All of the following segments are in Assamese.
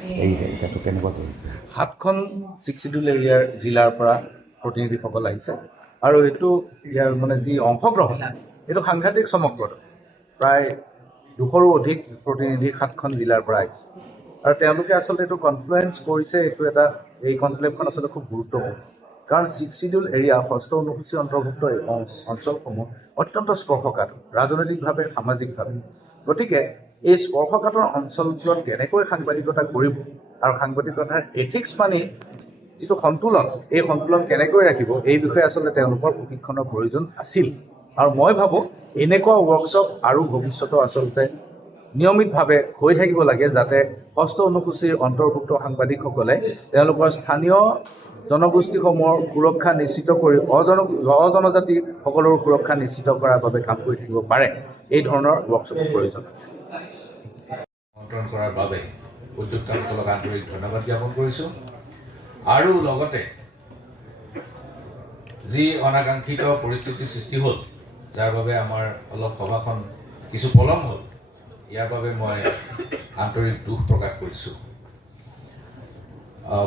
এতিয়াতো কেনেকুৱা কৰিম? 7খন চিক্সিডুল এৰিয়াৰ জিলাৰ পৰা প্ৰতিনিধিসকল আহিছে আৰু এইটো ইয়াৰ মানে যি অংশগ্ৰহণ এইটো সাংঘাতিক চমকপ্ৰদ। প্ৰায় 200ৰো অধিক প্ৰতিনিধি 7খন জিলাৰ পৰা আহিছে আৰু তেওঁলোকে আচলতে এইটো কনফ্লুৱেঞ্চ কৰিছে। এইটো এটা এই কনক্লেভখন আচলতে খুব গুৰুত্বপূৰ্ণ, কাৰণ চিক্সিডুল এৰিয়া ষষ্ঠ অনুসূচী অন্তৰ্ভুক্ত এই অঞ্চলসমূহ অত্যন্ত স্পৰ্শকাতৰ ৰাজনৈতিকভাৱে, সামাজিকভাৱে। গতিকে এই স্পৰ্শকাতৰ অঞ্চলবোৰত কেনেকৈ সাংবাদিকতা কৰিব আৰু সাংবাদিকতাৰ এথিক্স মানি যিটো সন্তুলন, এই সন্তুলন কেনেকৈ ৰাখিব, এই বিষয়ে আচলতে তেওঁলোকৰ প্ৰশিক্ষণৰ প্ৰয়োজন আছিল। আৰু মই ভাবোঁ এনেকুৱা ৱৰ্কশ্বপ আৰু ভৱিষ্যতেও আচলতে নিয়মিতভাৱে হৈ থাকিব লাগে, যাতে ষষ্ঠ অনুসূচীৰ অন্তৰ্ভুক্ত সাংবাদিকসকলে তেওঁলোকৰ স্থানীয় জনগোষ্ঠীসমূহৰ সুৰক্ষা নিশ্চিত কৰি অজনজাতিসকলৰ সুৰক্ষা নিশ্চিত কৰাৰ বাবে কাম কৰি থাকিব পাৰে। এই ধৰণৰ ৱৰ্কশ্বপৰ প্ৰয়োজন আছে। আমন্ত্ৰণ কৰাৰ বাবে উদ্যোক্তাসকলক আন্তৰিক ধন্যবাদ জ্ঞাপন কৰিছোঁ। আৰু লগতে যি অনাকাংক্ষিত পৰিস্থিতিৰ সৃষ্টি হ'ল, যাৰ বাবে আমাৰ অলপ সভাখন কিছু পলম হ'ল, ইয়াৰ বাবে মই আন্তৰিক দুখ প্ৰকাশ কৰিছোঁ।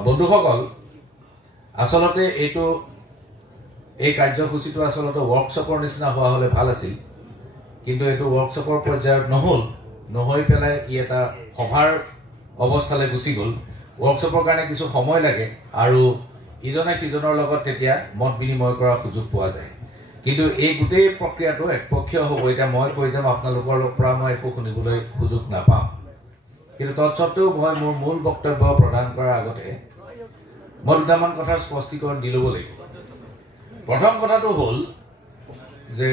বন্ধুসকল, আচলতে এই কাৰ্যসূচীটো আচলতে ৱৰ্কশ্বপৰ নিচিনা হোৱা হ'লে ভাল আছিল, কিন্তু এইটো ৱৰ্কশ্বপৰ পৰ্যায়ত নহৈ পেলাই ই এটা সভাৰ অৱস্থালৈ গুচি গ'ল। ৱৰ্কশ্বপৰ কাৰণে কিছু সময় লাগে আৰু ইজনে সিজনৰ লগত তেতিয়া মত বিনিময় কৰাৰ সুযোগ পোৱা যায়, কিন্তু এই গোটেই প্ৰক্ৰিয়াটো একপক্ষীয় হ'ব। এতিয়া মই কৈ যাম, আপোনালোকৰ পৰা মই একো শুনিবলৈ সুযোগ নাপাম, কিন্তু তৎসত্ত্বেও মই মোৰ মূল বক্তব্য প্ৰদান কৰাৰ আগতে মই দুটামান কথাৰ স্পষ্টীকৰণ দি ল'ব লাগিব। প্ৰথম কথাটো হ'ল যে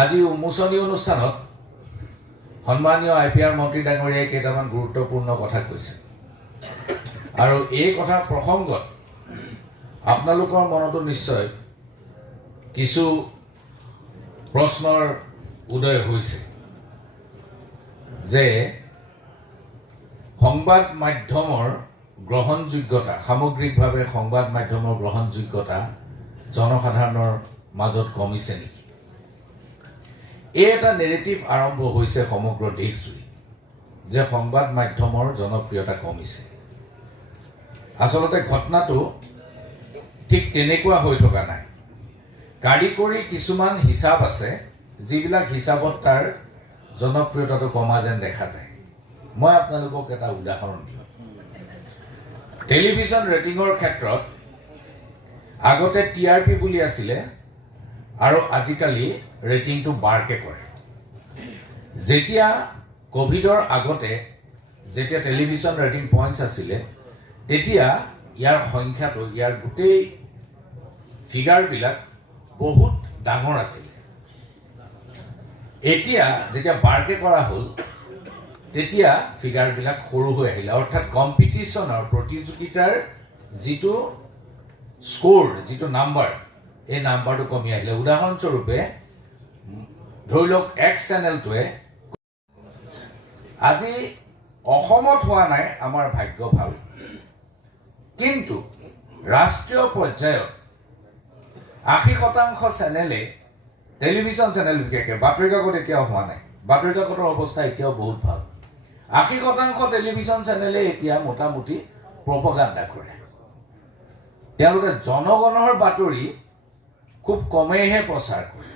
আজি উন্মোচনী অনুষ্ঠানত সন্মানীয় IPR মন্ত্ৰী ডাঙৰীয়াই কেইটামান গুৰুত্বপূৰ্ণ কথা কৈছে, আৰু এই কথা প্ৰসংগত আপোনালোকৰ মনতো নিশ্চয় কিছু প্ৰশ্নৰ উদয় হৈছে যে সংবাদ মাধ্যমৰ গ্ৰহণযোগ্যতা, সামগ্ৰিকভাৱে সংবাদ মাধ্যমৰ গ্ৰহণযোগ্যতা জনসাধাৰণৰ মাজত কমিছে নেকি? এই এটা নেৰেটিভ আৰম্ভ হৈছে সমগ্ৰ দেশজুৰি যে সংবাদ মাধ্যমৰ জনপ্ৰিয়তা কমিছে। আচলতে ঘটনাটো ঠিক তেনেকুৱা হৈ থকা নাই। কাৰিকৰী কিছুমান হিচাপ আছে, যিবিলাক হিচাপত তাৰ জনপ্ৰিয়তাটো কমা যেন দেখা যায়। মই আপোনালোকক এটা উদাহৰণ দিওঁ। টেলিভিছন ৰেটিঙৰ ক্ষেত্ৰত আগতে TRP বুলি আছিলে আৰু আজিকালি ৰেটিংটো বাৰকে কৰে। যেতিয়া ক'ভিডৰ আগতে যেতিয়া টেলিভিছন ৰেটিং পইণ্টছ আছিলে, তেতিয়া ইয়াৰ সংখ্যাটো, ইয়াৰ গোটেই ফিগাৰবিলাক বহুত ডাঙৰ আছিলে। এতিয়া যেতিয়া বাৰকে কৰা হ'ল, তেতিয়া ফিগাৰবিলাক সৰু হৈ আহিলে, অৰ্থাৎ কম্পিটিশ্যনৰ, প্ৰতিযোগিতাৰ যিটো স্ক'ৰ, যিটো নাম্বাৰ, এই নাম্বাৰটো কমি আহিলে। উদাহৰণস্বৰূপে ধৰি লওক X চেনেলটোৱে আজি অসমত হোৱা নাই, আমাৰ ভাগ্য ভাল, কিন্তু ৰাষ্ট্ৰীয় পৰ্যায়ত 80% চেনেলে, টেলিভিছন চেনেল বিশেষকৈ, বাতৰি কাকত এতিয়াও হোৱা নাই, বাতৰি কাকতৰ অৱস্থা এতিয়াও বহুত ভাল, 80% টেলিভিছন চেনেলে এতিয়া মোটামুটি প্ৰপগাণ্ডা কৰে। তেওঁলোকে জনগণৰ বাতৰি খুব কমেইহে প্ৰচাৰ কৰে।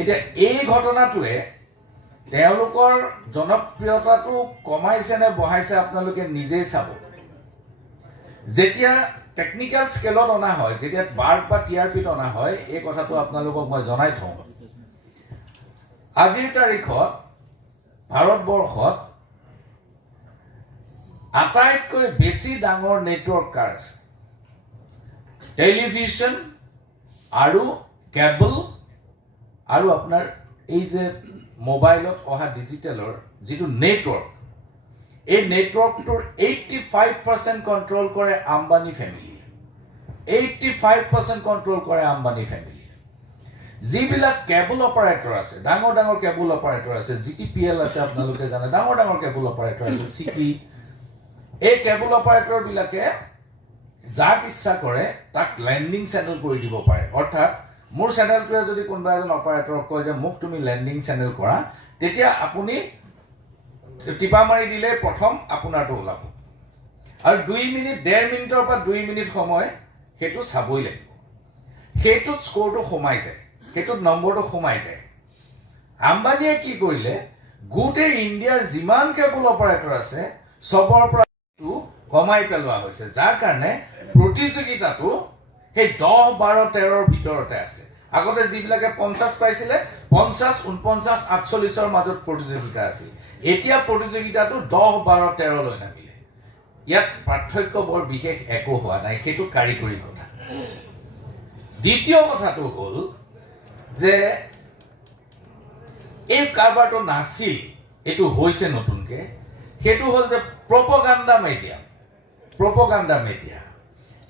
এতিয়া এই ঘটনাটোৱে তেওঁলোকৰ জনপ্ৰিয়তাটো কমাইছে নে বঢ়াইছে আপোনালোকে নিজেই চাব। যেতিয়া টেকনিকেল স্কেলত অনা হয়, যেতিয়া বাৰ্ড বা TRPত অনা হয়, এই কথাটো আপোনালোকক মই জনাই থওঁ। আজিৰ তাৰিখত ভাৰতবৰ্ষত আটাইতকৈ বেছি ডাঙৰ নেটৱৰ্ক কাৰ আছে? টেলিভিছন আৰু কেবল আৰু আপোনাৰ এই যে মোবাইলত অহা ডিজিটেলৰ যিটো নেটৱৰ্ক, এই নেটৱৰ্কটোৰ 85% কণ্ট্ৰল কৰে আম্বানী ফেমিলি। 85% কণ্ট্ৰল কৰে আম্বানী ফেমিলি। যিবিলাক কেবল অপাৰেটৰ আছে, ডাঙৰ ডাঙৰ কেবল অপাৰেটৰ আছে, GTPL আছে, আপোনালোকে জানে, ডাঙৰ ডাঙৰ কেবল অপাৰেটৰ আছে, চিটি, এই কেবল অপাৰেটৰবিলাকে যাক ইচ্ছা কৰে তাক লেণ্ডিং চেনেল কৰি দিব পাৰে। অৰ্থাৎ মোৰ চেনেলটোৱে যদি কোনোবা এজন অপাৰেটৰক কয় যে মোক তুমি লেণ্ডিং চেনেল কৰা, তেতিয়া আপুনি টিপা মাৰি দিলে প্ৰথম আপোনাৰটো ওলাব আৰু 2 মিনিট 1.5 মিনিটৰ পৰা 2 মিনিট সময় সেইটো চাবই লাগিব সেইটোত স্ক'ৰটো সোমাই যায় সেইটোত নম্বৰটো সোমাই যায় আম্বানীয়ে কি কৰিলে গোটেই ইণ্ডিয়াৰ যিমান কেবল অপাৰেটৰ আছে সবৰ পৰা কমাই পেলোৱা হৈছে যাৰ কাৰণে প্ৰতিযোগিতাটো সেই 10 12 13ৰ ভিতৰতে আছে আগতে যিবিলাকে 50 পাইছিলে 50 49 48ৰ মাজত প্ৰতিযোগিতা আছিল এতিয়া প্ৰতিযোগিতাটো 10 12 13 লৈ নামিলে ইয়াত পাৰ্থক্য বৰ বিশেষ একো হোৱা নাই সেইটো কাৰিকৰী কথা দ্বিতীয় কথাটো হ'ল যে এই কাৰবাৰটো নাছিল এইটো হৈছে নতুনকে সেইটো হ'ল যে প্ৰপগাণ্ডা মিডিয়া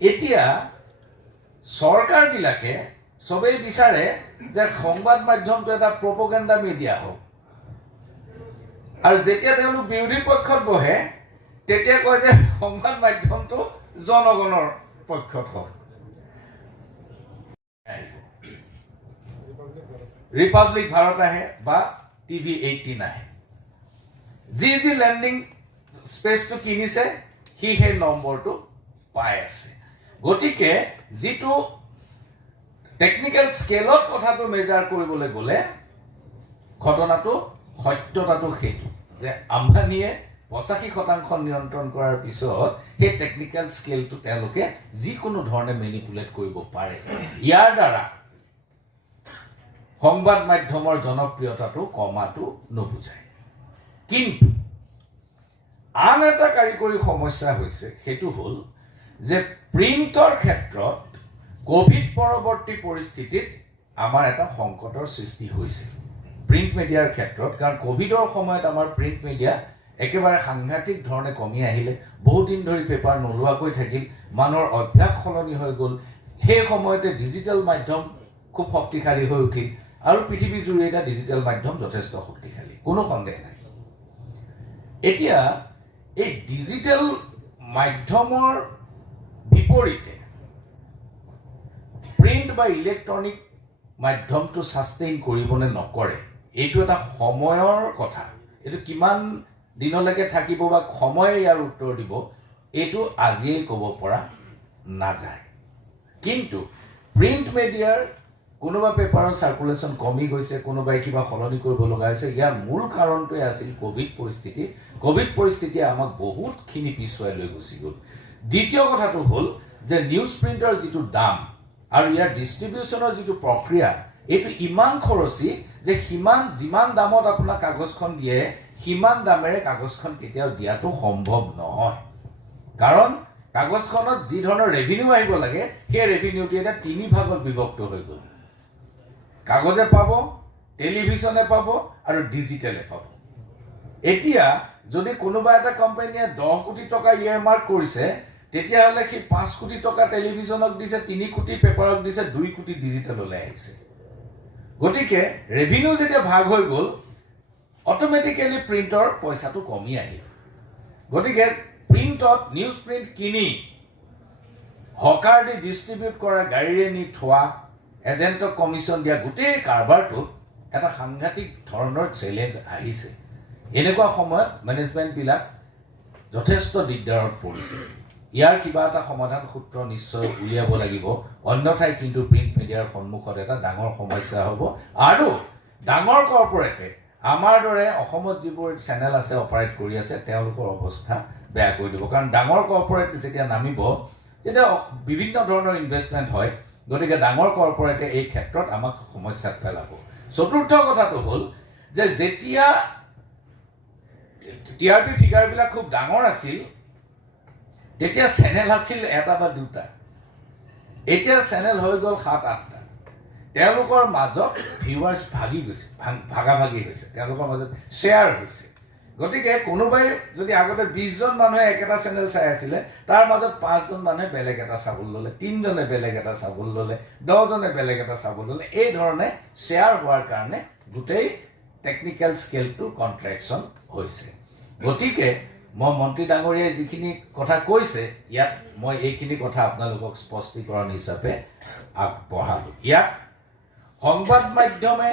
এতিয়া চৰকাৰবিলাকে সবেই বিচাৰে যে সংবাদ মাধ্যমটো এটা প্ৰপগাণ্ডা মিডিয়া হওক আৰু যেতিয়া তেওঁলোক বিৰোধী পক্ষত বহে তেতিয়া কয় যে সংবাদ মাধ্যমটো জনগণৰ পক্ষত হওক ৰিপাব্লিক ভাৰত আহে বা টিভি 18 আহে যি লেণ্ডিং স্পেচটো কিনিছে সি সেই নম্বৰটো পাই আছে গতিকে যিটো টেকনিক্যাল স্কেলত কথাটো মেজাৰ কৰিবলৈ গ'লে ঘটনাটো সত্যতাটো সেইটো যে আম্বানীয়ে 85% নিয়ন্ত্ৰণ কৰাৰ পিছত সেই টেকনিক্যাল স্কেলটো তেওঁলোকে যিকোনো ধৰণে মেনিপুলেট কৰিব পাৰে ইয়াৰ দ্বাৰা সংবাদ মাধ্যমৰ জনপ্ৰিয়তাটো কমাটো নুবুজায় কিন্তু আন এটা কাৰিকৰী সমস্যা হৈছে সেইটো হ'ল যে প্ৰিণ্টৰ ক্ষেত্ৰত কোভিড পৰৱৰ্তী পৰিস্থিতিত আমাৰ এটা সংকটৰ সৃষ্টি হৈছে প্ৰিণ্ট মিডিয়াৰ ক্ষেত্ৰত কাৰণ কোভিডৰ সময়ত আমাৰ প্ৰিণ্ট মিডিয়া একেবাৰে সাংঘাতিক ধৰণে কমি আহিলে বহুত দিন ধৰি পেপাৰ নোলোৱাকৈ থাকিল মানুহৰ অভ্যাস সলনি হৈ গ'ল সেই সময়তে ডিজিটেল মাধ্যম খুব শক্তিশালী হৈ উঠিল আৰু পৃথিৱী জুৰি এটা ডিজিটেল মাধ্যম যথেষ্ট শক্তিশালী কোনো সন্দেহ নাই এতিয়া এই ডিজিটেল মাধ্যমৰ বিপৰীতে প্ৰিণ্ট বা ইলেক্ট্ৰনিক মাধ্যমটো সাষ্টেইন কৰিবনে নকৰে এইটো এটা সময়ৰ কথা এইটো কিমান দিনলৈকে থাকিব বা সময়ে ইয়াৰ উত্তৰ দিব এইটো আজিয়েই ক'ব পৰা নাযায় কিন্তু প্ৰিণ্ট মিডিয়াৰ কোনোবা পেপাৰৰ সাৰ্কুলেশ্যন কমি গৈছে কোনোবাই কিবা সলনি কৰিব লগা হৈছে ইয়াৰ মূল কাৰণটোৱে আছিল কোভিড পৰিস্থিতিয়ে আমাক বহুতখিনি পিছুৱাই লৈ গুচি গ'ল দ্বিতীয় কথাটো হ'ল যে নিউজ প্ৰিণ্টৰ যিটো দাম আৰু ইয়াৰ ডিষ্ট্ৰিবিউশ্যনৰ যিটো প্ৰক্ৰিয়া এইটো ইমান খৰচী যে যিমান দামত আপোনাক কাগজখন দিয়ে সিমান দামেৰে কাগজখন কেতিয়াও দিয়াটো সম্ভৱ নহয় কাৰণ কাগজখনত যি ধৰণৰ ৰেভিনিউ আহিব লাগে সেই ৰেভিনিউটো এটা 3 ভাগত বিভক্ত হৈ গ'ল কাগজে পাব টেলিভিছনে পাব আৰু ডিজিটেলে পাব এতিয়া যদি কোনোবা এটা কোম্পানীয়ে 10 কোটি টকা ইয়েৰমাৰ্ক কৰিছে তেতিয়াহ'লে সি 5 কোটি টকা টেলিভিছনক দিছে 3 কোটি পেপাৰক দিছে 2 কোটি ডিজিটেললৈ আহিছে গতিকে ৰেভিনিউ যেতিয়া ভাগ হৈ গ'ল অটোমেটিক্যালি প্ৰিণ্টৰ পইচাটো কমি আহিল গতিকে প্ৰিণ্টত নিউজ প্ৰিণ্ট কিনি হকাৰ দি ডিষ্ট্ৰিবিউট কৰা গাড়ীৰে নি থোৱা এজেণ্টক কমিশ্যন দিয়া গোটেই কাৰবাৰটোত এটা সাংঘাতিক ধৰণৰ চেলেঞ্জ আহিছে এনেকুৱা সময়ত মেনেজমেণ্টবিলাক যথেষ্ট দিগদাৰত পৰিছে ইয়াৰ কিবা এটা সমাধান সূত্ৰ নিশ্চয় উলিয়াব লাগিব অন্যথাই কিন্তু প্ৰিণ্ট মিডিয়াৰ সন্মুখত এটা ডাঙৰ সমস্যা হ'ব আৰু ডাঙৰ কৰ্পৰেটে আমাৰ দৰে অসমত যিবোৰ চেনেল আছে অপাৰেট কৰি আছে তেওঁলোকৰ অৱস্থা বেয়া কৰি দিব কাৰণ ডাঙৰ কৰ্পৰেট যেতিয়া নামিব তেতিয়া বিভিন্ন ধৰণৰ ইনভেষ্টমেণ্ট হয় গতিকে ডাঙৰ কৰ্পৰেটে এই ক্ষেত্ৰত আমাক সমস্যাত পেলাব চতুৰ্থ কথাটো হ'ল যে যেতিয়া টিআৰপি ফিগাৰবিলাক খুব ডাঙৰ আছিল তেতিয়া চেনেল আছিল এটা বা দুটা এতিয়া চেনেল হৈ গ'ল 7-8টা তেওঁলোকৰ মাজত ভিউৱাৰ্ছ ভাগাভাগি হৈছে তেওঁলোকৰ মাজত শ্বেয়াৰ হৈছে গতিকে কোনোবাই যদি আগতে 20 জন মানুহে একেটা চেনেল চাই আছিলে তাৰ মাজত 5 জন মানুহে বেলেগ এটা চাবলৈ ল'লে 3 জনে বেলেগ এটা চাবলৈ ল'লে 10 জনে বেলেগ এটা চাবলৈ ল'লে এই ধৰণে শ্বেয়াৰ হোৱাৰ কাৰণে গোটেই টেকনিক্যাল স্কেলটো কন্ট্ৰেকশ্যন হৈছে গতিকে মই মন্ত্ৰী ডাঙৰীয়াই যিখিনি কথা কৈছে ইয়াত মই এইখিনি কথা আপোনালোকক স্পষ্টীকৰণ হিচাপে আগবঢ়ালোঁ ইয়াত সংবাদ মাধ্যমে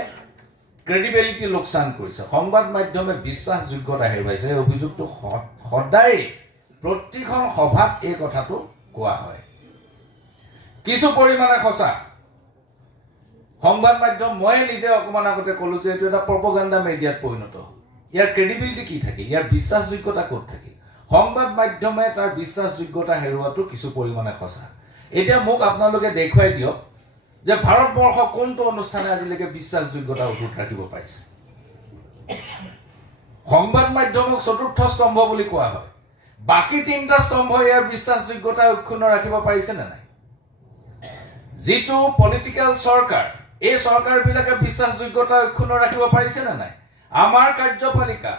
ক্ৰেডিবিলিটি লোকচান কৰিছে, সংবাদ মাধ্যমে বিশ্বাসযোগ্যতা হেৰুৱাইছে। এই অভিযোগটো সদায় প্ৰতিখন সভাত এই কথাটো কোৱা হয়। কিছু পৰিমাণে সঁচা। সংবাদ মাধ্যম, মই নিজে অকণমান আগতে ক'লো যে এইটো এটা প্ৰপগাণ্ডা মিডিয়াত পৰিণত হ'ল। ইয়াৰ ক্ৰেডিবিলিটি কি থাকিল, ইয়াৰ বিশ্বাসযোগ্যতা ক'ত থাকিল? সংবাদ মাধ্যমে তাৰ বিশ্বাসযোগ্যতা হেৰুৱাটো কিছু পৰিমাণে সঁচা। এতিয়া মোক আপোনালোকে দেখুৱাই দিয়ক যে ভাৰতবৰ্ষৰ কোনটো অনুষ্ঠানে আজিলৈকে বিশ্বাসযোগ্যতা অটুট ৰাখিব পাৰিছে। সংবাদ মাধ্যমক চতুৰ্থ স্তম্ভ বুলি কোৱা হয়, বাকী তিনিটা স্তম্ভ ইয়াৰ বিশ্বাসযোগ্যতা অক্ষুণ্ণ ৰাখিব পাৰিছেনে নাই? যিটো পলিটিকেল চৰকাৰ, এই চৰকাৰবিলাকে বিশ্বাসযোগ্যতা অক্ষুণ্ণ ৰাখিব পাৰিছেনে নাই? আমাৰ কাৰ্যপালিকা,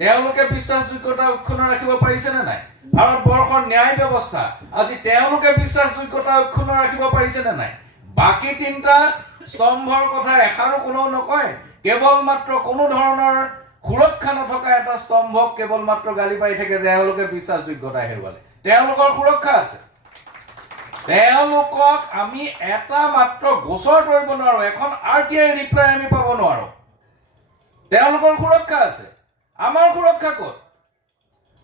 তেওঁলোকে বিশ্বাসযোগ্যতা অক্ষুণ্ণ ৰাখিব পাৰিছেনে নাই? ভাৰতবৰ্ষৰ ন্যায় ব্যৱস্থা, আজি তেওঁলোকে বিশ্বাসযোগ্যতা অক্ষুণ্ণ ৰাখিব পাৰিছেনে নাই? বাকী তিনিটা স্তম্ভৰ কথা এষাৰো কোনেও নকয়। কেৱল মাত্ৰ কোনো ধৰণৰ সুৰক্ষা নথকা এটা স্তম্ভক কেৱল মাত্ৰ গালি পাৰি থাকে যে এওঁলোকে বিশ্বাসযোগ্যতা হেৰুৱালে। তেওঁলোকৰ সুৰক্ষা আছে, তেওঁলোকক আমি এটা মাত্ৰ গোচৰ কৰিব নোৱাৰো, এখন RTI ৰিপ্লাই আমি পাব নোৱাৰো। তেওঁলোকৰ সুৰক্ষা আছে, আমাৰ সুৰক্ষা ক'ত?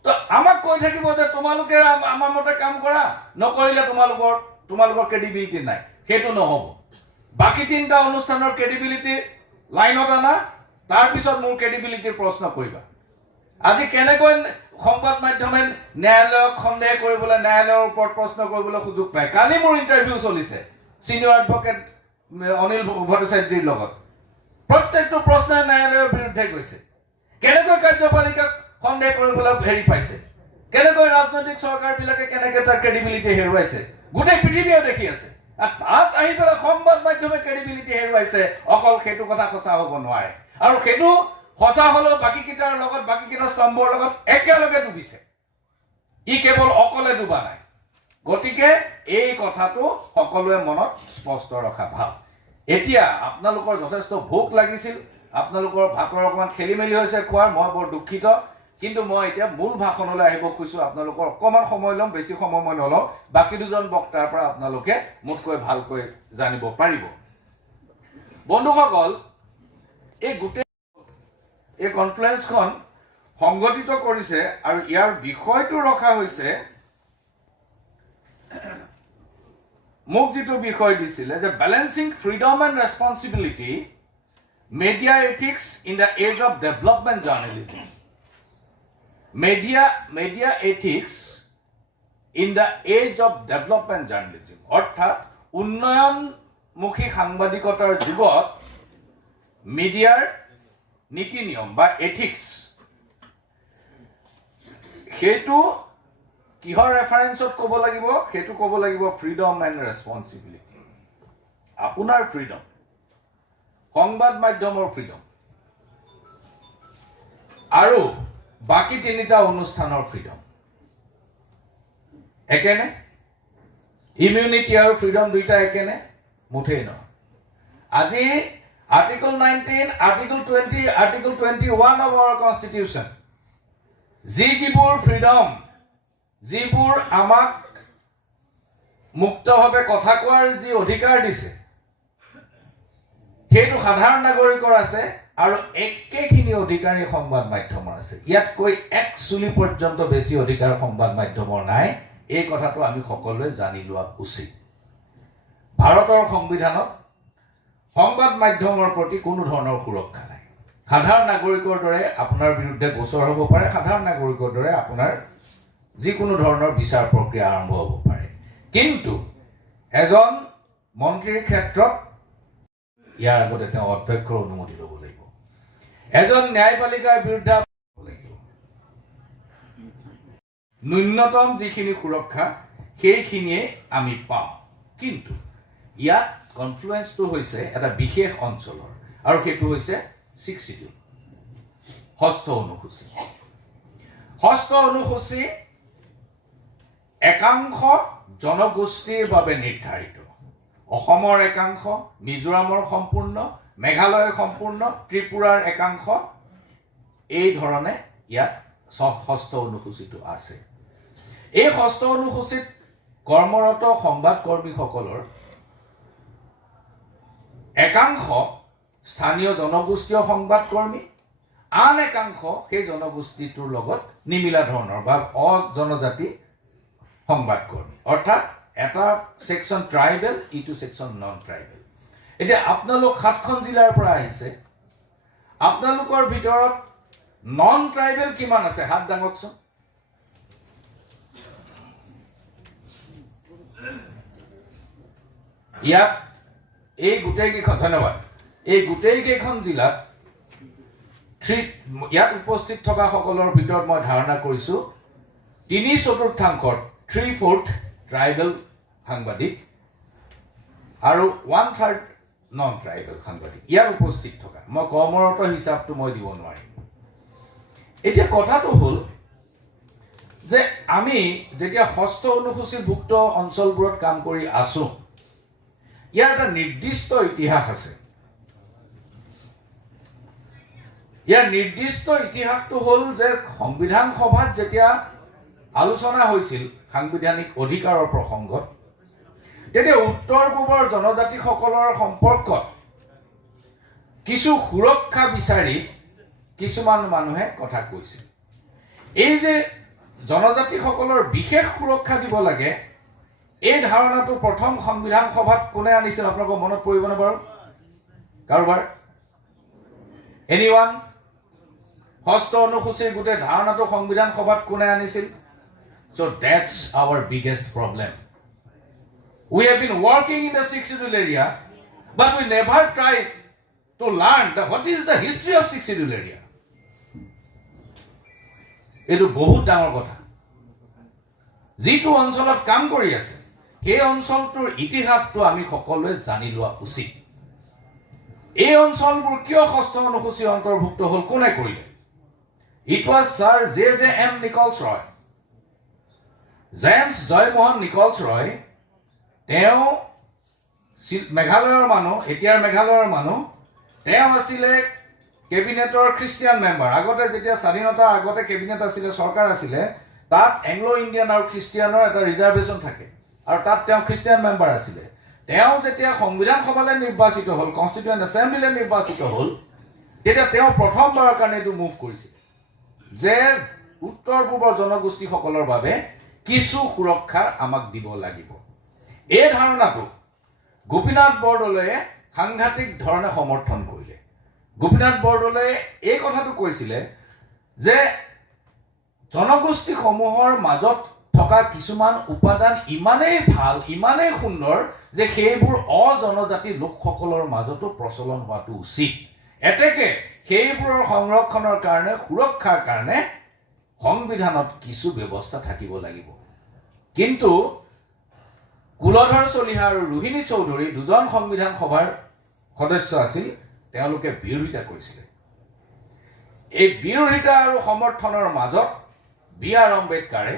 তো আমাক কৈ থাকিব যে তোমালোকে আমাৰ মতে কাম কৰা, নকৰিলে তোমালোকৰ ক্ৰেডিবিলিটি নাই। সেইটো নহ'ব। বাকী তিনিটা অনুষ্ঠানৰ ক্ৰেডিবিলিটি লাইনত আনা, তাৰপিছত মোৰ ক্ৰেডিবিলিটিৰ প্ৰশ্ন কৰিবা। আজি কেনেকৈ সংবাদ মাধ্যমে ন্যায়ালয়ক সন্দেহ কৰিবলৈ, ন্যায়ালয়ৰ ওপৰত প্ৰশ্ন কৰিবলৈ সুযোগ পায়? কালি মোৰ ইণ্টাৰভিউ চলিছে ছিনিয়ৰ এডভকেট অনিল ভট্টাচাৰ্যৰ লগত। প্ৰত্যেকটো প্ৰশ্নই ন্যায়ালয়ৰ বিৰুদ্ধে গৈছে। কেনেকৈ কাৰ্যপালিকাক সন্দেহ কৰিবলৈ পাইছে? কেনেকৈ ৰাজনৈতিক চৰকাৰবিলাকে কেনেকৈ তাৰ ক্ৰেডিবিলিটি হেৰুৱাইছে? গোটেই পৃথিৱীয়ে দেখি আছে। তাত আহি পেলাই সংবাদ মাধ্যমে ক্ৰেডিবিলিটি হেৰুৱাইছে, অকল সেইটো কথা সঁচা হ'ব নোৱাৰে। আৰু সেইটো সঁচা হ'লেও বাকীকেইটাৰ লগত, বাকীকেইটা স্তম্ভৰ লগত একেলগে ডুবিছে। ই কেৱল অকলে ডুবা নাই। গতিকে এই কথাটো সকলোৱে মনত স্পষ্ট ৰখা ভাল। এতিয়া আপোনালোকৰ যথেষ্ট ভোক লাগিছিল, আপোনালোকৰ ভাতৰ অকণমান খেলি মেলি হৈছে খোৱাৰ, মই বৰ দুখিত। কিন্তু মই এতিয়া মূল ভাষণলৈ আহিব খুজিছোঁ। আপোনালোকৰ অকণমান সময় ল'ম, বেছি সময় মই নলওঁ। বাকী দুজন বক্তাৰ পৰা আপোনালোকে মোতকৈ ভালকৈ জানিব পাৰিব। বন্ধুসকল, এই গোটেই এই কনফাৰেন্সখন সংগঠিত কৰিছে আৰু ইয়াৰ বিষয়টো ৰখা হৈছে, মোক যিটো বিষয় দিছিলে যে balancing freedom and responsibility, media ethics in the age of development journalism. media ethics in the age of development journalism, অৰ্থাৎ উন্নয়নমুখী সাংবাদিকতাৰ যুগত মিডিয়াৰ নীতি নিয়ম বা এথিক্স, সেইটো কিহৰ ৰেফাৰেন্সত ক'ব লাগিব? সেইটো ক'ব লাগিব ফ্ৰীডম এণ্ড ৰেছপন্সিবিলিটি। আপোনাৰ ফ্ৰীডম, সংবাদ মাধ্যমৰ ফ্ৰীডম, আৰু বাকী তিনিটা অনুষ্ঠানৰ ফ্ৰীডম একেনে? ইমিউনিটি আৰু ফ্ৰীডম দুইটা একেনে? মুঠেই নহয়। আজি article 19, article 20, article 21 of our constitution, যিবোৰ ফ্ৰীডম, যিবোৰ আমাক মুক্তভাৱে কথা কোৱাৰ যি অধিকাৰ দিছে, সেইটো সাধাৰণ নাগৰিকৰ আছে আৰু একেখিনি অধিকাৰ এই সংবাদ মাধ্যমৰ আছে। ইয়াতকৈ এক চুলি পৰ্যন্ত বেছি অধিকাৰ সংবাদ মাধ্যমৰ নাই। এই কথাটো আমি সকলোৱে জানি লোৱা উচিত। ভাৰতৰ সংবিধানত সংবাদ মাধ্যমৰ প্ৰতি কোনো ধৰণৰ সুৰক্ষা নাই। সাধাৰণ নাগৰিকৰ দৰে আপোনাৰ বিৰুদ্ধে গোচৰ হ'ব পাৰে, সাধাৰণ নাগৰিকৰ দৰে আপোনাৰ যিকোনো ধৰণৰ বিচাৰ প্ৰক্ৰিয়া আৰম্ভ হ'ব পাৰে। কিন্তু এজন মন্ত্ৰীৰ ক্ষেত্ৰত ইয়াৰ আগতে তেওঁ অধ্যক্ষৰ অনুমতি ল'ব লাগিব। এজন ন্যায়পালিকাৰ বিৰুদ্ধে ন্যূনতম যিখিনি সুৰক্ষা সেইখিনিয়ে আমি পাওঁ। কিন্তু ইয়াত কনফ্লুৱেন্সটো হৈছে এটা বিশেষ অঞ্চলৰ, আৰু সেইটো হৈছে 6 শিডিউল, ষষ্ঠ অনুসূচী। ষষ্ঠ অনুসূচী একাংশ জনগোষ্ঠীৰ বাবে নিৰ্ধাৰিত। অসমৰ একাংশ, মিজোৰামৰ সম্পূৰ্ণ, মেঘালয় সম্পূৰ্ণ, ত্ৰিপুৰাৰ একাংশ, এই ধৰণে ইয়াত ষষ্ঠ অনুসূচীটো আছে। এই ষষ্ঠ অনুসূচীত কৰ্মৰত সংবাদ কৰ্মীসকলৰ একাংশ স্থানীয় জনগোষ্ঠীয় সংবাদকৰ্মী, আন একাংশ সেই জনগোষ্ঠীটোৰ লগত নিমিলা ধৰণৰ বা অজনজাতি সংবাদকৰ্মী, অৰ্থাৎ এটা ছেকশ্যন ট্ৰাইবেল, ইটো ছেকশ্যন নন ট্ৰাইবেল। এতিয়া আপোনালোক 7খন জিলাৰ পৰা আহিছে, আপোনালোকৰ ভিতৰত নন ট্ৰাইবেল কিমান আছে হাত দাঙকচোন। ইয়াত এই গোটেইকেইখন, ধন্যবাদ, এই গোটেইকেইখন জিলাত ইয়াত উপস্থিত থকা সকলৰ ভিতৰত মই ধাৰণা কৰিছোঁ 3/4 3/4 ট্ৰাইবেল সাংবাদিক আৰু 1/3 নন ট্ৰাইবেল সাংবাদিক ইয়াত উপস্থিত থকা। মই কৰ্মৰত হিচাপটো মই দিব নোৱাৰিম। এতিয়া কথাটো হ'ল যে আমি যেতিয়া 6ষ্ঠ অনুসূচীভুক্ত অঞ্চলবোৰত কাম কৰি আছোঁ, ইয়াৰ এটা নিৰ্দিষ্ট ইতিহাস আছে। ইয়াৰ নিৰ্দিষ্ট ইতিহাসটো হ'ল যে সংবিধান সভাত যেতিয়া আলোচনা হৈছিল সাংবিধানিক অধিকাৰৰ প্ৰসংগত, তেতিয়া উত্তৰ পূবৰ জনজাতিসকলৰ সম্পৰ্কত কিছু সুৰক্ষা বিচাৰি কিছুমান মানুহে কথা কৈছিল। এই যে জনজাতিসকলৰ বিশেষ সুৰক্ষা দিব লাগে, এই ধাৰণাটো প্ৰথম সংবিধান সভাত কোনে আনিছিল আপোনালোকৰ মনত পৰিবনে বাৰু? কাৰোবাৰ? এনিৱান? 6ষ্ঠ অনুসূচীৰ গোটেই ধাৰণাটো সংবিধান সভাত কোনে আনিছিল? So that's our biggest problem. We have been working in the sixth schedule area, but we never tried to learn what is the history of sixth schedule area. এইটো বহুত ডাঙৰ কথা। যিটো অঞ্চলত কাম কৰি আছে, সেই অঞ্চলটোৰ ইতিহাসটো আমি সকলোৱে জানি লোৱা উচিত। এই অঞ্চলবোৰ কিয় 6ষ্ঠ অনুসূচী অন্তৰ্ভুক্ত হ'ল, কোনে কৰিলে? It was Sir J.J.M. Nichols Roy. James Joymohan Nichols Roy, তেওঁ মেঘালয়ৰ মানুহ, এতিয়াৰ মেঘালয়ৰ মানুহ। তেওঁ আছিলে কেবিনেটৰ খ্ৰীষ্টিয়ান মেম্বাৰ। আগতে যেতিয়া স্বাধীনতাৰ আগতে কেবিনেট আছিলে, চৰকাৰ আছিলে, তাত এংলো ইণ্ডিয়ান আৰু খ্ৰীষ্টিয়ানৰ এটা ৰিজাৰ্ভেশ্যন থাকে, আৰু তাত তেওঁ খ্ৰীষ্টিয়ান মেম্বাৰ আছিলে। তেওঁ যেতিয়া সংবিধান সভালৈ নিৰ্বাচিত হ'ল, কনষ্টিটিউৱেণ্ট এছেম্বলিলৈ নিৰ্বাচিত হ'ল, তেতিয়া তেওঁ প্ৰথমবাৰৰ কাৰণে এইটো মুভ কৰিছিল যে উত্তৰ পূবৰ জনগোষ্ঠীসকলৰ বাবে কিছু সুৰক্ষা আমাক দিব লাগিব। এই ধাৰণাটো গোপীনাথ বৰদলৈয়ে সাংঘাতিক ধৰণে সমৰ্থন কৰিলে। গোপীনাথ বৰদলৈয়ে এই কথাটো কৈছিলে যে জনগোষ্ঠীসমূহৰ মাজত থকা কিছুমান উপাদান ইমানেই ভাল, ইমানেই সুন্দৰ যে সেইবোৰ অজনজাতি লোকসকলৰ মাজতো প্ৰচলন হোৱাটো উচিত। এতেকে সেইবোৰৰ সংৰক্ষণৰ কাৰণে, সুৰক্ষাৰ কাৰণে সংবিধানত কিছু ব্যৱস্থা থাকিব লাগিব। কিন্তু কুলধৰ চলিহা আৰু ৰোহিণী চৌধুৰী দুজন সংবিধান সভাৰ সদস্য আছিল, তেওঁলোকে বিৰোধিতা কৰিছিলে। এই বিৰোধিতা আৰু সমৰ্থনৰ মাজত বি.আৰ. আম্বেদকাৰে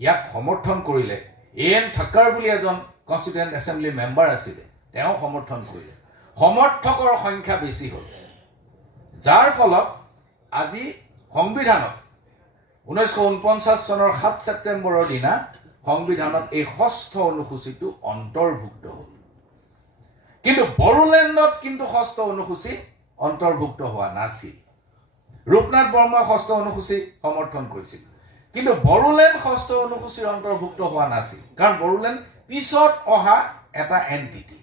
ইয়াক সমৰ্থন কৰিলে। A.N. ঠাক্কৰ বুলি এজন কনষ্টিটিউৱেণ্ট এছেম্বলি মেম্বাৰ আছিলে, তেওঁ সমৰ্থন কৰিলে। সমৰ্থকৰ সংখ্যা বেছি হ'ল, যাৰ ফলত আজি সংবিধানত 1949 চনৰ 7 ছেপ্টেম্বৰৰ দিনা সংবিধানত এই 6ষ্ঠ অনুসূচীটো অন্তৰ্ভুক্ত হ'ল। কিন্তু বড়োলেণ্ডত কিন্তু 6ষ্ঠ অনুসূচী অন্তৰ্ভুক্ত হোৱা নাছিল। ৰূপনাথ বৰ্মাই 6ষ্ঠ অনুসূচী সমৰ্থন কৰিছিল, কিন্তু বড়োলেণ্ড 6ষ্ঠ অনুসূচীৰ অন্তৰ্ভুক্ত হোৱা নাছিল, কাৰণ বড়োলেণ্ড পিছত অহা এটা এণ্টিটি,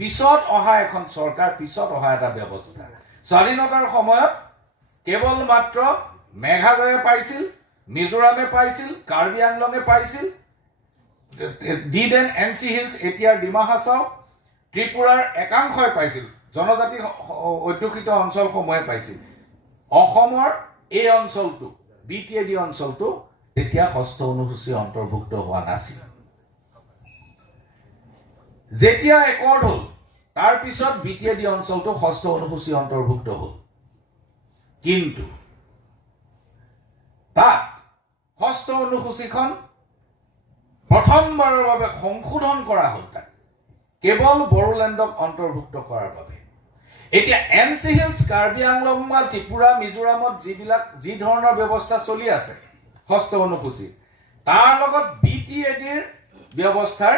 পিছত অহা এখন চৰকাৰ, পিছত অহা এটা ব্যৱস্থা। স্বাধীনতাৰ সময়ত কেৱল মাত্ৰ মেঘালয়ে পাইছিল, মিজোৰামে পাইছিল, কাৰ্বি আংলঙে পাইছিল, ডিডেন এনচি হিলছ এতিয়াৰ ডিমা হাছাও, ত্ৰিপুৰাৰ একাংশই পাইছিল, জনজাতি অধ্যুষিত অঞ্চলসমূহে পাইছিল। অসমৰ এই অঞ্চলটো, BTAD অঞ্চলটো তেতিয়া 6ষ্ঠ অনুসূচী অন্তৰ্ভুক্ত হোৱা নাছিল। যেতিয়া একৰ্ড হ'ল, তাৰ পিছত BTAD অঞ্চলটো 6ষ্ঠ অনুসূচী অন্তৰ্ভুক্ত হ'ল। কিন্তু তাত 6ষ্ঠ অনুসূচীখন প্ৰথমবাৰৰ বাবে সংশোধন কৰা হ'ল, তাক কেৱল বড়োলেণ্ডক অন্তৰ্ভুক্ত কৰাৰ বাবে। এতিয়া এনচি হিলছ, কাৰ্বি আংলং বা ত্ৰিপুৰা, মিজোৰামত যি ধৰণৰ ব্যৱস্থা চলি আছে 6ষ্ঠ অনুসূচী, তাৰ লগত BTADৰ ব্যৱস্থাৰ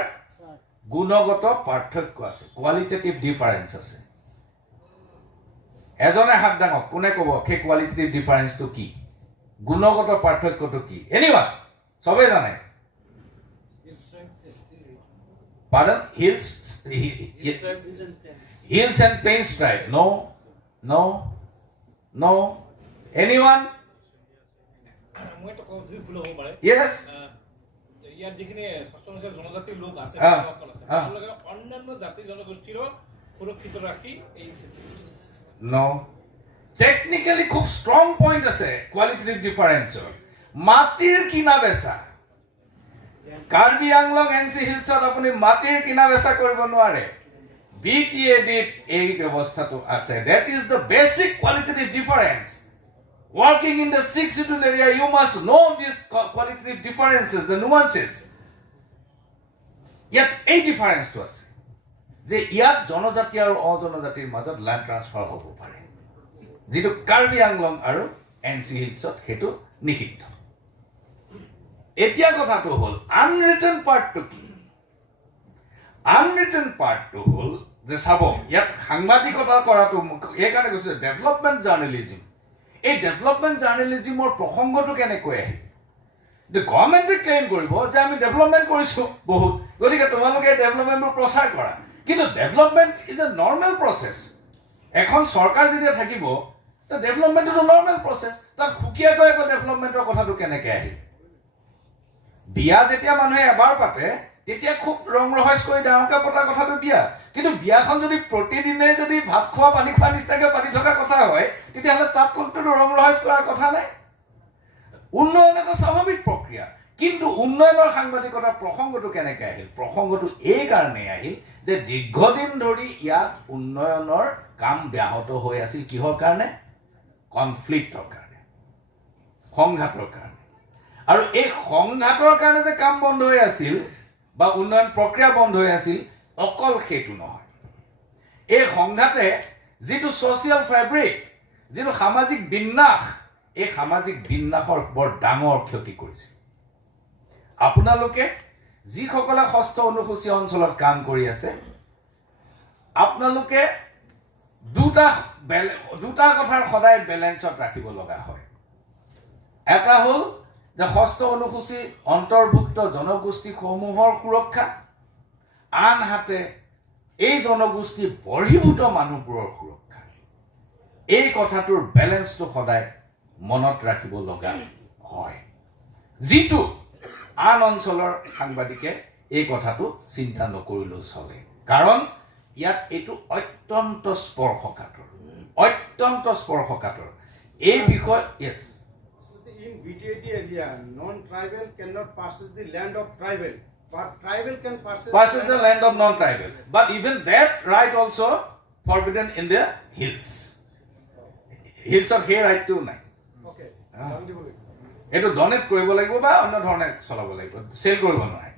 গুণগত পাৰ্থক্য আছে, কোৱালিটেটিভ ডিফাৰেঞ্চ আছে। এজনে হাত দাঙক, কোনে ক'ব সেই কোৱালিটেটিভ ডিফাৰেন্সটো কি, গুণগত পাৰ্থক্যটো কি? এনিৱা সবে জানে। Pardon? Heels and plain stripe. No, no, no. Anyone? Yes. ইয়াত যিখিনি ষষ্ঠ জনজাতিৰ লোক আছে অন্যান্য জাতি জনগোষ্ঠীৰো সুৰক্ষিত ৰাখি এই No. Technically খুব strong point আছে qualitative difference. মাটিৰ কিনা বেচা কাৰ্বি আংলং এনচি হিলছত আপুনি মাটিৰ কিনা বেচা কৰিব নোৱাৰে। BTADত এই ব্যৱস্থাটো আছে। That is the basic qualitative difference. Working in the 6th schedule area, you must know these qualitative differences, the nuances. Yet, a difference to us. যে ইয়াত জনজাতি আৰু অজনজাতিৰ মাজত ল্যান্ড ট্ৰান্সফাৰ হ'ব পাৰে, যেটো কাৰ্বি আংলং আৰু এনচি হিলছত সেইটো নিষিদ্ধ। এতিয়া কথাটো হ'ল আনৰিটেন পাৰ্টটো কি? আনৰিটেন পাৰ্টটো হ'ল যে চাব ইয়াত সাংবাদিকতা কৰাটো এইকাৰণে কৈছোঁ ডেভেলপমেণ্ট জাৰ্নেলিজিম। এই ডেভেলপমেণ্ট জাৰ্নেলিজিমৰ প্ৰসংগটো কেনেকৈ আহিল? যে গভৰ্ণমেণ্টে ক্লেইম কৰিব যে আমি ডেভেলপমেণ্ট কৰিছোঁ বহুত, গতিকে তোমালোকে ডেভেলপমেণ্টবোৰ প্ৰচাৰ কৰা। কিন্তু development is a normal process. এখন চৰকাৰ যেতিয়া থাকিব ডেভেলপমেণ্টটো নৰ্মেল প্ৰচেছ, তাত সুকীয়াকৈ আকৌ ডেভেলপমেণ্টৰ কথাটো কেনেকৈ আহিল? বিয়া যেতিয়া মানুহে এবাৰ পাতে তেতিয়া খুব ৰং ৰহস্য কৰি ডাঙৰকৈ পতা কথাটো বিয়া, কিন্তু বিয়াখন যদি প্ৰতিদিনে যদি ভাত খোৱা পানী খোৱা নিচিনাকৈ পাতি থকা কথা হয় তেতিয়াহ'লে তাত কোনো ৰং ৰহস্য কৰাৰ কথা নাই। উন্নয়ন এটা স্বাভাৱিক প্ৰক্ৰিয়া, কিন্তু উন্নয়নৰ সাংবাদিকতাৰ প্ৰসংগটো কেনেকৈ আহিল? প্ৰসংগটো এই কাৰণেই আহিল যে দীৰ্ঘদিন ধৰি ইয়াত উন্নয়নৰ কাম ব্যাহত হৈ আছিল। কিহৰ কাৰণে? কনফ্লিক্টৰ কাৰণে, সংঘাতৰ কাৰণে। আৰু এই সংঘাতৰ কাৰণে যে কাম বন্ধ হৈ আছিল বা উন্নয়ন প্ৰক্ৰিয়া বন্ধ হৈ আছিল, অকল সেইটো নহয়। এই সংঘাতে যিটো ছ'চিয়েল ফেব্ৰিক, যিটো সামাজিক বিন্যাস, এই সামাজিক বিন্যাসৰ বৰ ডাঙৰ ক্ষতি কৰিছিল। আপোনালোকে যিসকলে ষষ্ঠ অনুসূচী অঞ্চলত কাম কৰি আছে, আপোনালোকে দুটা কথাৰ সদায় বেলেঞ্চত ৰাখিব লগা হয়। এটা হ'ল যে ষষ্ঠ অনুসূচী অন্তৰ্ভুক্ত জনগোষ্ঠীসমূহৰ সুৰক্ষা, আনহাতে এই জনগোষ্ঠী বৰ্হিভূত মানুহবোৰৰ সুৰক্ষা। এই কথাটোৰ বেলেঞ্চটো সদায় মনত ৰাখিব লগা হয়, যিটো আন অঞ্চলৰ সাংবাদিকে এই কথাটো চিন্তা নকৰিলেও চলে। কাৰণ ইয়াত এইটো অত্যন্ত স্পৰ্শকাতৰ এই বিষয়। Yes. In BTAD area, non-tribal cannot purchase the land of tribal, but tribal can purchase the land of non-tribal. But even that right also forbidden in the hills. Hills of here right too নাই। Okay. এইটো ডনেট কৰিব লাগিব বা অন্য ধৰণে চলাব লাগিব, চেল কৰিব নোৱাৰে।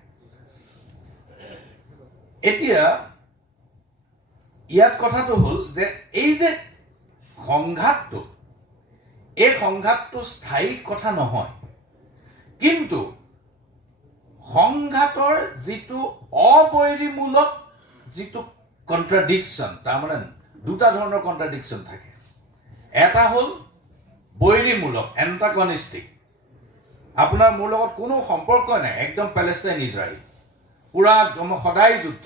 এতিয়া ইয়াত কথাটো হ'ল যে এই যে সংঘাতটো, এই সংঘাতটো স্থায়ী কথা নহয়, কিন্তু সংঘাতৰ যিটো অবৈৰীমূলক যিটো কণ্ট্ৰাডিকশ্যন, তাৰমানে দুটা ধৰণৰ কণ্ট্ৰাডিকশ্যন থাকে। এটা হ'ল বৈৰীমূলক, এণ্টাগনিষ্টিক, আপোনাৰ মোৰ লগত কোনো সম্পৰ্কই নাই, একদম পেলেষ্টাইন ইজৰাইল, পুৰা সদায় যুদ্ধ।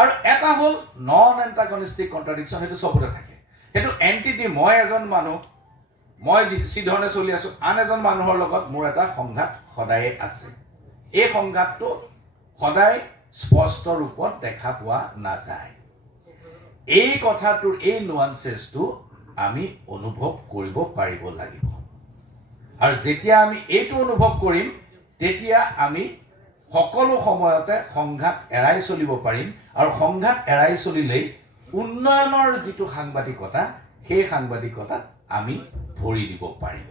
আৰু এটা হ'ল নন এণ্টাগনিষ্টিক কণ্ট্ৰাডিকশ্যন, সেইটো চবতে থাকে। সেইটো এণ্টিটি, মই এজন মানুহ, মই যিধৰণে চলি আছোঁ, আন এজন মানুহৰ লগত মোৰ এটা সংঘাত সদায়ে আছে। এই সংঘাতটো সদায় স্পষ্ট ৰূপত দেখা পোৱা নাযায়। এই কথাটোৰ এই নুৱান্সেছটো আমি অনুভৱ কৰিব পাৰিব লাগিব। আৰু যেতিয়া আমি এইটো অনুভৱ কৰিম তেতিয়া আমি সকলো সময়তে সংঘাত এৰাই চলিব পাৰিম। আৰু সংঘাত এৰাই চলিলেই উন্নয়নৰ যিটো সাংবাদিকতা, সেই সাংবাদিকতাত আমি ভৰি দিব পাৰিম।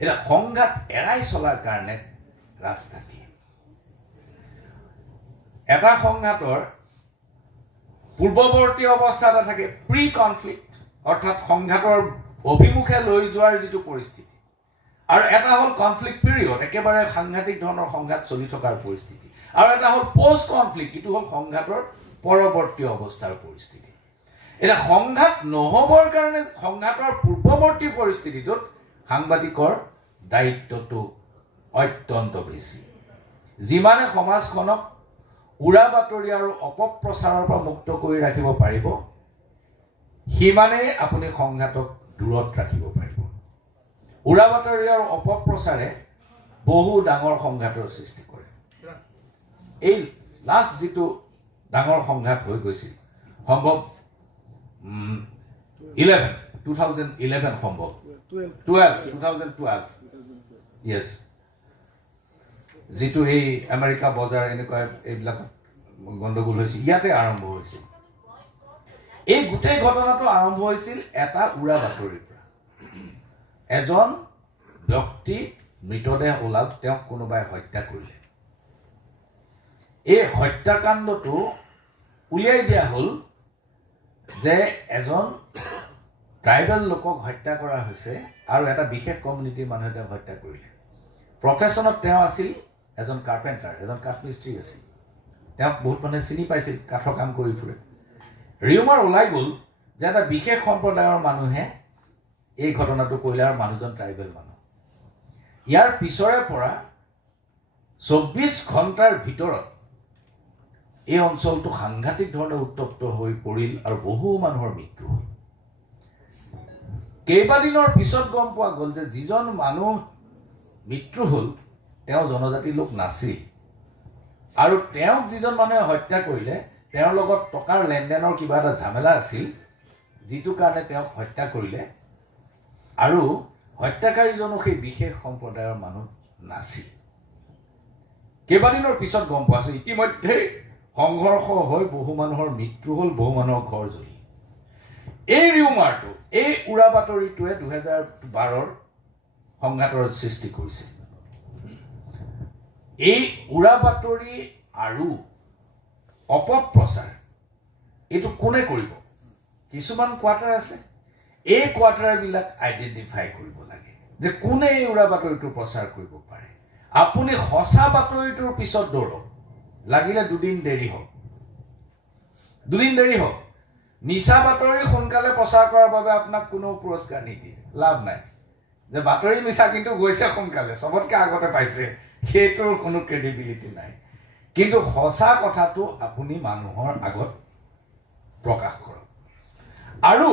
এতিয়া সংঘাত এৰাই চলাৰ কাৰণে ৰাস্তা কি? এটা সংঘাতৰ পূৰ্বৱৰ্তী অৱস্থা এটা থাকে, প্ৰি কনফ্লিক্ট, অৰ্থাৎ সংঘাতৰ অভিমুখে লৈ যোৱাৰ যিটো পৰিস্থিতি, আৰু এটা হ'ল কনফ্লিক্ট পিৰিয়ড, একেবাৰে সাংঘাতিক ধৰণৰ সংঘাত চলি থকাৰ পৰিস্থিতি, আৰু এটা হ'ল পষ্ট কনফ্লিক্ট, ইটো হ'ল সংঘাতৰ পৰৱৰ্তী অৱস্থাৰ পৰিস্থিতি। এটা সংঘাত নহবৰ কাৰণে সংঘাতৰ পূৰ্বৱৰ্তী পৰিস্থিতিটোত সাংবাদিকৰ দায়িত্বটো অত্যন্ত বেছি। যিমানে সমাজখনক উৰা বাতৰি আৰু অপপ্ৰচাৰৰ পৰা মুক্ত কৰি ৰাখিব পাৰিব, সিমানেই আপুনি সংঘাতক দূৰত ৰাখিব পাৰিব। উৰা বাতৰি আৰু অপপ্ৰচাৰে বহু ডাঙৰ সংঘাতৰ সৃষ্টি কৰে। এই লাষ্ট যিটো ডাঙৰ সংঘাত হৈ গৈছিল, সম্ভৱ 2011 সম্ভৱ 2012 য়েছ, যিটো এই আমেৰিকা বজাৰ এনেকুৱা এইবিলাক গণ্ডগোল হৈছিল, ইয়াতে আৰম্ভ হৈছিল। এই গোটেই ঘটনাটো আৰম্ভ হৈছিল এটা উৰা বাতৰিৰ পৰা। এজন ব্যক্তি মৃতদেহ ওলাল, তেওঁক কোনোবাই হত্যা কৰিলে। এই হত্যাকাণ্ডটো উলিয়াই দিয়া হ'ল যে এজন ট্ৰাইবেল লোকক হত্যা কৰা হৈছে আৰু এটা বিশেষ কমিউনিটিৰ মানুহে তেওঁক হত্যা কৰিলে। প্ৰফেশ্যনত তেওঁ আছিল এজন কাৰ্পেণ্টাৰ, এজন কাঠমিস্ত্ৰী আছিল। তেওঁক বহুত মানুহে চিনি পাইছিল, কাঠৰ কাম কৰি ফুৰে। ৰিউমাৰ ওলাই গ'ল যে এটা বিশেষ সম্প্ৰদায়ৰ মানুহে এই ঘটনাটো কৰিলে আৰু মানুহজন ট্ৰাইবেল মানুহ। ইয়াৰ পিছৰে পৰা 24 ঘণ্টাৰ ভিতৰত এই অঞ্চলটো সাংঘাতিক ধৰণে উত্তপ্ত হৈ পৰিল আৰু বহু মানুহৰ মৃত্যু হ'ল। কেইবাদিনৰ পিছত গম পোৱা গ'ল যে যিজন মানুহ মৃত্যু হ'ল তেওঁ জনজাতিৰ লোক নাছিল, আৰু তেওঁক যিজন মানুহে হত্যা কৰিলে তেওঁৰ লগত টকাৰ লেনদেনৰ কিবা এটা ঝামেলা আছিল, যিটো কাৰণে তেওঁক হত্যা কৰিলে, আৰু হত্যাকাৰীজনো সেই বিশেষ সম্প্ৰদায়ৰ মানুহ নাছিল। কেইবাদিনৰ পিছত গম পোৱা আছিল। ইতিমধ্যে সংঘৰ্ষ হৈ বহু মানুহৰ মৃত্যু হ'ল, বহু মানুহৰ ঘৰ জ্বলিল। এই ৰিউমাৰটো, এই উৰা বাতৰিটোৱে 2012 সংঘাতৰ সৃষ্টি কৰিছিল। এই উৰা বাতৰি আৰু অপপ্ৰচাৰ এইটো কোনে কৰিব? কিছুমান কোৱাৰ্টাৰ আছে। এই কোৱাৰ্টাৰবিলাক আইডেণ্টিফাই কৰিব লাগে যে কোনে এই উৰা বাতৰিটো প্ৰচাৰ কৰিব পাৰে। আপুনি সঁচা বাতৰিটোৰ পিছত দৌৰক, লাগিলে 2 দিন দেৰি হওক, 2 দিন দেৰি হওক। মিছা বাতৰি সোনকালে প্ৰচাৰ কৰাৰ বাবে আপোনাক কোনো পুৰস্কাৰ নিদিয়ে, লাভ নাই। যে বাতৰি মিছা কিন্তু গৈছে সোনকালে, চবতকৈ আগতে পাইছে, সেইটোৰ কোনো ক্ৰেডিবিলিটি নাই। কিন্তু সঁচা কথাটো আপুনি মানুহৰ আগত প্ৰকাশ কৰক, আৰু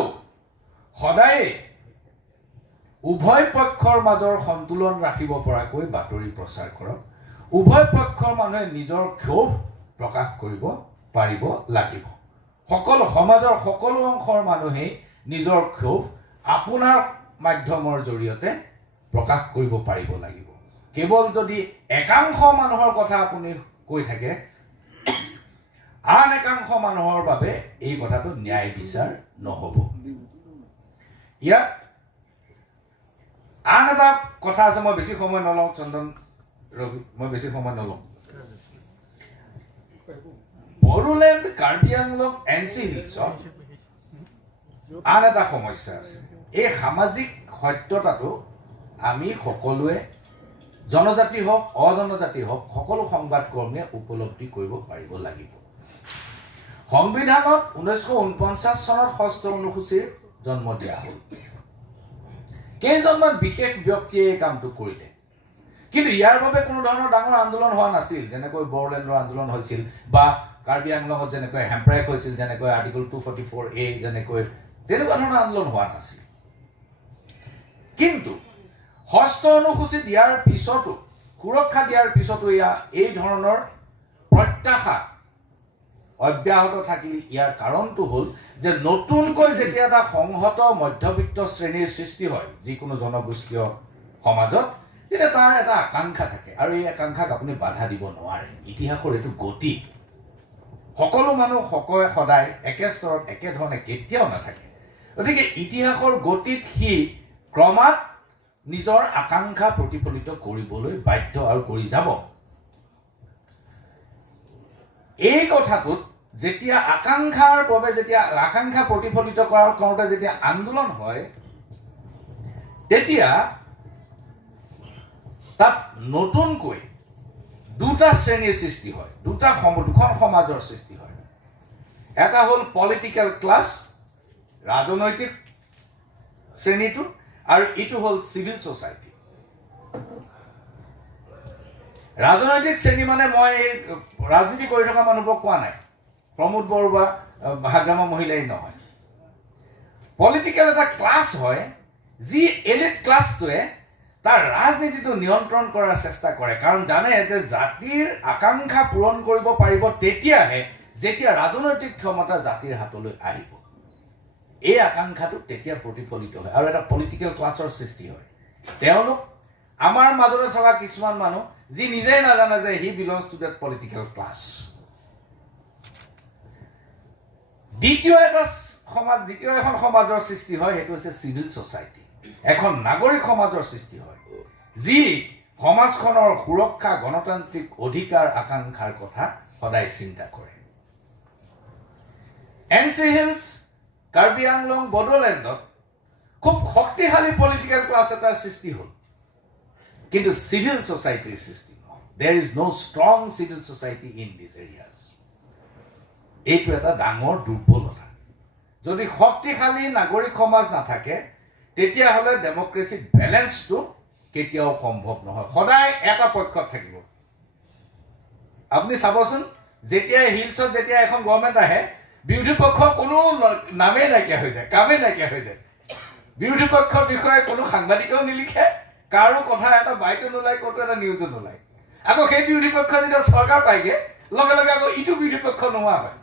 সদায় উভয় পক্ষৰ মাজৰ সন্তুলন ৰাখিব পৰাকৈ বাতৰি প্ৰচাৰ কৰক। উভয় পক্ষৰ মানুহে নিজৰ ক্ষোভ প্ৰকাশ কৰিব পাৰিব লাগিব। সকলো সমাজৰ সকলো অংশৰ মানুহেই নিজৰ ক্ষোভ আপোনাৰ মাধ্যমৰ জৰিয়তে প্ৰকাশ কৰিব পাৰিব লাগিব। কেৱল যদি একাংশ মানুহৰ কথা আপুনি কৈ থাকে, আন একাংশ মানুহৰ বাবে এই কথাটো ন্যায় বিচাৰ নহ'ব। ইয়াত আন এটা কথা আছে, মই বেছি সময় নলওঁ চন্দন ৰবি, মই বেছি সময় নলওঁ। বড়োলেণ্ড, কাৰ্বি আংলং, এনচি হিলছত আন এটা সমস্যা আছে। এই সামাজিক সত্যতাটো আমি সকলোৱে, জনজাতি হওক অজনজাতি হওক, সকলো সংবাদকৰ্মীয়ে উপলব্ধি কৰিব পাৰিব লাগিব। সংবিধানত 1949 চনত 6ষ্ঠ অনুসূচীৰ জন্ম দিয়া হ'ল। কেইজনমান বিশেষ ব্যক্তিয়ে এই কামটো কৰিলে, কিন্তু ইয়াৰ বাবে কোনো ধৰণৰ ডাঙৰ আন্দোলন হোৱা নাছিল। যেনেকৈ বড়োলেণ্ডৰ আন্দোলন হৈছিল, বা কাৰ্বি আংলঙত যেনেকৈ হেম্প্ৰাইক হৈছিল, যেনেকৈ আৰ্টিকল 244A, যেনেকৈ তেনেকুৱা ধৰণৰ আন্দোলন হোৱা নাছিল। কিন্তু 6ষ্ঠ অনুসূচী দিয়াৰ পিছতো, সুৰক্ষা দিয়াৰ পিছতো এই ধৰণৰ প্ৰত্যাশা অব্যাহত থাকিল। ইয়াৰ কাৰণটো হ'ল যে নতুনকৈ যেতিয়া এটা সংহত মধ্যবিত্ত শ্ৰেণীৰ সৃষ্টি হয় যিকোনো জনগোষ্ঠীয় সমাজত, তেতিয়া তাৰ এটা আকাংক্ষা থাকে, আৰু এই আকাংক্ষাক আপুনি বাধা দিব নোৱাৰে। ইতিহাসৰ এইটো গতি। সকলো মানুহ সদায় একে স্তৰত একেধৰণে কেতিয়াও নাথাকে। গতিকে ইতিহাসৰ গতিত সি ক্ৰমাৎ নিজৰ আকাংক্ষা প্ৰতিফলিত কৰিবলৈ বাধ্য আৰু কৰি যাব। এই কথাটোত যেতিয়া আকাংক্ষাৰ বাবে, যেতিয়া আকাংক্ষা প্ৰতিফলিত কৰোঁতে যেতিয়া আন্দোলন হয়, তেতিয়া তাত নতুনকৈ দুটা শ্ৰেণীৰ সৃষ্টি হয়, দুখন সমাজৰ সৃষ্টি হয়। এটা হ'ল পলিটিকেল ক্লাছ ৰাজনৈতিক শ্ৰেণীটো আৰু ইটো হ'ল চিভিল ছ'চাইটি। ৰাজনৈতিক শ্ৰেণী মানে মই ৰাজনীতি কৰি থকা মানুহবোৰক কোৱা নাই, প্ৰমোদ বৰুৱা ভাগ্ৰামা মহিলাই নহয়। পলিটিকেল এটা ক্লাছ হয়, যি এলিট ক্লাছটোৱে তাৰ ৰাজনীতিটো নিয়ন্ত্ৰণ কৰাৰ চেষ্টা কৰে, কাৰণ জানে যে জাতিৰ আকাংক্ষা পূৰণ কৰিব পাৰিব তেতিয়াহে যেতিয়া ৰাজনৈতিক ক্ষমতা জাতিৰ হাতলৈ আহিব। এই আকাংক্ষাটো তেতিয়া প্ৰতিফলিত হয় আৰু এটা পলিটিকেল ক্লাছৰ সৃষ্টি হয়। তেওঁলোক আমাৰ মাজতে থকা কিছুমান মানুহ যি নিজেই নাজানে যে he belongs to that political class. দ্বিতীয় এখন সমাজৰ সৃষ্টি হয়, সেইটো হৈছে চিভিল ছ'চাইটি। এখন নাগৰিক সমাজৰ সৃষ্টি হয়, যি সমাজখনৰ সুৰক্ষা, গণতান্ত্ৰিক অধিকাৰ আকাংক্ষাৰ কথা সদায় চিন্তা কৰে। এনচি হিলছ, কাৰ্বি আংলং, বড়োলেণ্ডত খুব শক্তিশালী পলিটিকেল ক্লাছ এটাৰ সৃষ্টি হ'ল, কিন্তু চিভিল ছ'চাইটিৰ সৃষ্টি নহয়। There is no' strong civil society in this areas. এইটো এটা ডাঙৰ দুৰ্বলতা। যদি শক্তিশালী নাগৰিক সমাজ নাথাকে তেতিয়াহ'লে ডেমক্ৰেচিক বেলেঞ্চটো কেতিয়াও সম্ভৱ নহয়, সদায় এটা পক্ষত থাকিব। আপুনি চাবচোন, যেতিয়া হিলছত যেতিয়া এখন গভৰ্ণমেণ্ট আহে, বিৰোধী পক্ষৰ কোনো নামেই নাইকিয়া হৈ যায়, কামেই নাইকিয়া হৈ যায়। বিৰোধী পক্ষৰ বিষয়ে কোনো সাংবাদিকেও নিলিখে, কাৰো কথা এটা বাইটো নোলায়, ক'তো এটা নিউজো নোলায়। আকৌ সেই বিৰোধী পক্ষ যেতিয়া চৰকাৰ পায়গৈ, লগে লগে আকৌ ইটো বিৰোধী পক্ষ নোহোৱা হয়।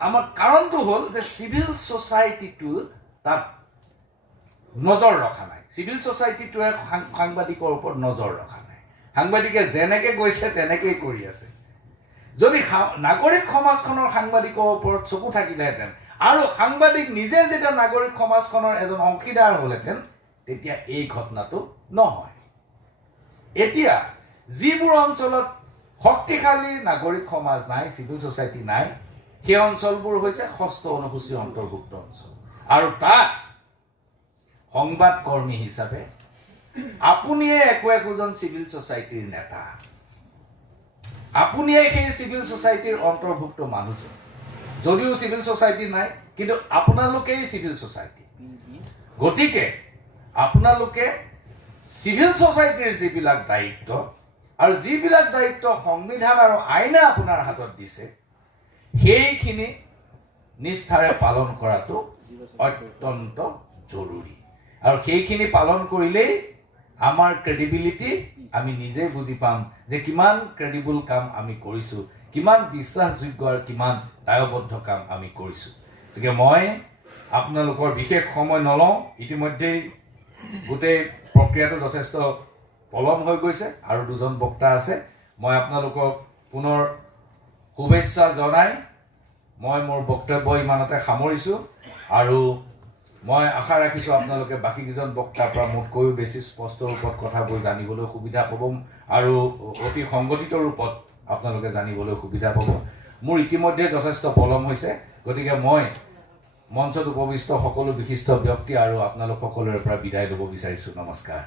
আমাৰ কাৰণটো হ'ল যে চিভিল ছ'চাইটিটো তাত নজৰ ৰখা নাই। চিভিল ছ'চাইটিটোৱে সাংবাদিকৰ ওপৰত নজৰ ৰখা নাই। সাংবাদিকে যেনেকৈ গৈছে তেনেকেই কৰি আছে। যদি নাগৰিক সমাজখনৰ সাংবাদিকৰ ওপৰত চকু থাকিলেহেঁতেন আৰু সাংবাদিক নিজে যেতিয়া নাগৰিক সমাজখনৰ এজন অংশীদাৰ হ'লহেঁতেন, তেতিয়া এই ঘটনাটো নহয়। এতিয়া যিবোৰ অঞ্চলত শক্তিশালী নাগৰিক সমাজ নাই, চিভিল ছ'চাইটি নাই, সেই অঞ্চলবোৰ হৈছে ৬ষ্ঠ অনুসূচীৰ অন্তৰ্ভুক্ত অঞ্চল। আৰু তাত সংবাদ কৰ্মী হিচাপে আপুনিয়ে একোজন চিভিল ছ'চাইটিৰ নেতা, আপুনিয়ে সেই চিভিল ছ'চাইটিৰ অন্তৰ্ভুক্ত মানুহজন। যদিও চিভিল ছ'চাইটি নাই, কিন্তু আপোনালোকেই চিভিল ছ'চাইটি। গতিকে আপোনালোকে চিভিল ছ'চাইটিৰ যিবিলাক দায়িত্ব আৰু যিবিলাক দায়িত্ব সংবিধান আৰু আইনে আপোনাৰ হাতত দিছে, সেইখিনি নিষ্ঠাৰে পালন কৰাটো অত্যন্ত জৰুৰী। আৰু সেইখিনি পালন কৰিলেই আমাৰ ক্ৰেডিবিলিটি আমি নিজে বুজি পাম যে কিমান ক্ৰেডিবল কাম আমি কৰিছোঁ, কিমান বিশ্বাসযোগ্য আৰু কিমান দায়বদ্ধ কাম আমি কৰিছোঁ। গতিকে মই আপোনালোকৰ বিশেষ সময় নলওঁ, ইতিমধ্যেই গোটেই প্ৰক্ৰিয়াটো যথেষ্ট পলম হৈ গৈছে আৰু দুজন বক্তা আছে। মই আপোনালোকক পুনৰ শুভেচ্ছা জনাই মই মোৰ বক্তব্য ইমানতে সামৰিছোঁ। আৰু মই আশা ৰাখিছোঁ আপোনালোকে বাকীকেইজন বক্তাৰ পৰা মোতকৈও বেছি স্পষ্ট ৰূপত কথাবোৰ জানিবলৈ সুবিধা পাব আৰু অতি সংগঠিত ৰূপত আপোনালোকে জানিবলৈ সুবিধা পাব। মোৰ ইতিমধ্যে যথেষ্ট পলম হৈছে, গতিকে মই মঞ্চত উপবিষ্ট সকলো বিশিষ্ট ব্যক্তি আৰু আপোনালোক সকলোৰে পৰা বিদায় ল'ব বিচাৰিছোঁ। নমস্কাৰ।